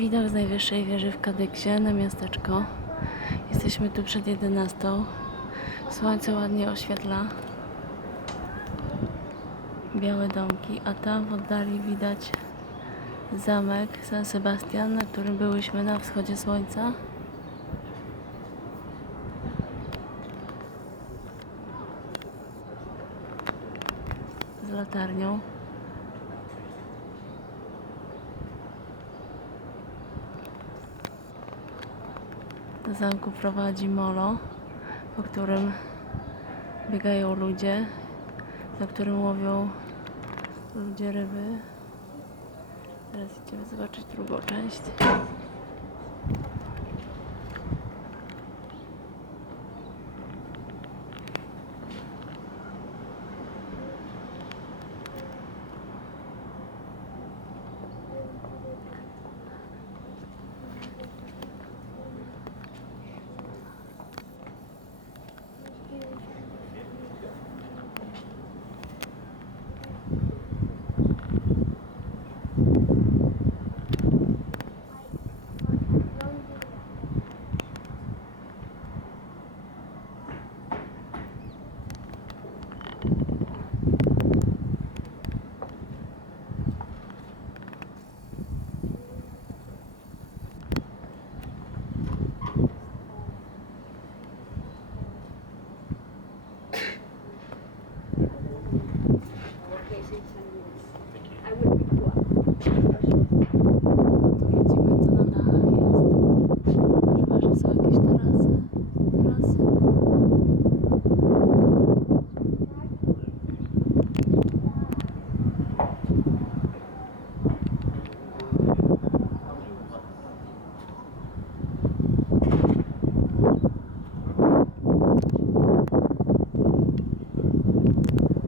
Widok z najwyższej wieży w Kadyksie na miasteczko. Jesteśmy tu przed 11. Słońce ładnie oświetla białe domki, a tam w oddali widać zamek San Sebastian, na którym byłyśmy na wschodzie słońca. Z latarnią. Do zamku prowadzi molo, po którym biegają ludzie, na którym łowią ludzie ryby. Teraz idziemy zobaczyć drugą część.